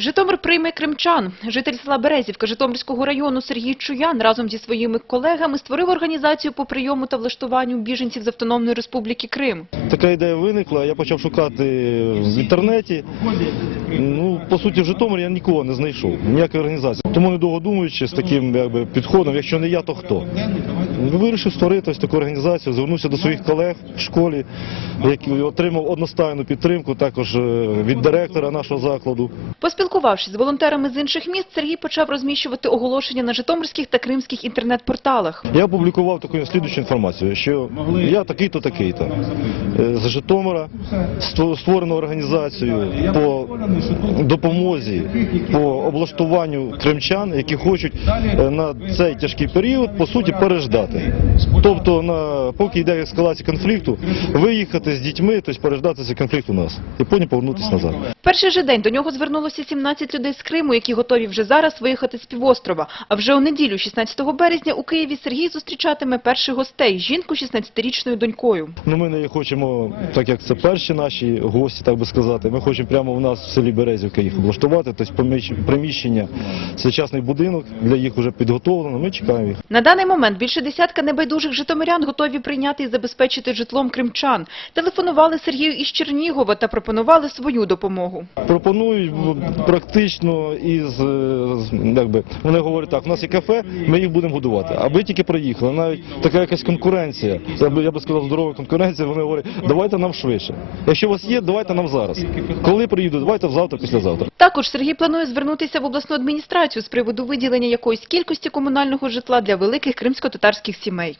Житомир прийме кримчан. Житель села Березівка Житомирського району Сергій Чуян разом зі своїми колегами створив організацію по прийому та влаштуванню біженців з Автономної Республіки Крим. Така ідея виникла, я почав шукати в інтернеті. Ну, по суті, в Житомирі я нікого не знайшов, ніякої організації. Тому недовго думаючи з таким якби, підходом, якщо не я, то хто? Вирішив створити ось таку організацію, звернувся до своїх колег в школі, який отримав одностайну підтримку також е, від директора нашого закладу. Поспілкувавшись з волонтерами з інших міст, Сергій почав розміщувати оголошення на житомирських та кримських інтернет-порталах. Я опублікував таку слідучу інформацію, що я такий-то, такий-то. Е, З Житомира ство- створено організацію по допомозі, по облаштуванню кримчан, які хочуть е, на цей тяжкий період, по суті, переждати. Тобто, на, поки йде ескалація конфлікту, виїхати з дітьми, тобто переждати цей конфлікт у нас, і потім повернутися назад. Перший же день до нього звернулося 17 людей з Криму, які готові вже зараз виїхати з півострова. А вже у неділю, 16 березня, у Києві Сергій зустрічатиме перших гостей – жінку 16-річною донькою. Ну, ми не хочемо, так як це перші наші гості, так би сказати, ми хочемо прямо у нас в селі Березівка їх облаштувати, тобто приміщення, сучасний будинок для їх вже підготовлено, ми чекаємо їх. На даний момент більше десятка небайдужих житомирян готові прийняти і забезпечити житлом кримчан. Телефонували Сергію із Чернігова та пропонували свою допомогу. Пропонують практично із, е, якби, вони говорять так, у нас є кафе, ми їх будемо годувати. Аби тільки приїхали, навіть така якась конкуренція, я би, я би сказав, здорова конкуренція, вони говорять, давайте нам швидше. Якщо у вас є, давайте нам зараз. Коли приїдуть, давайте завтра, післязавтра. Також Сергій планує звернутися в обласну адміністрацію з приводу виділення якоїсь кількості комунального житла для великих кримсько-татарських сімей.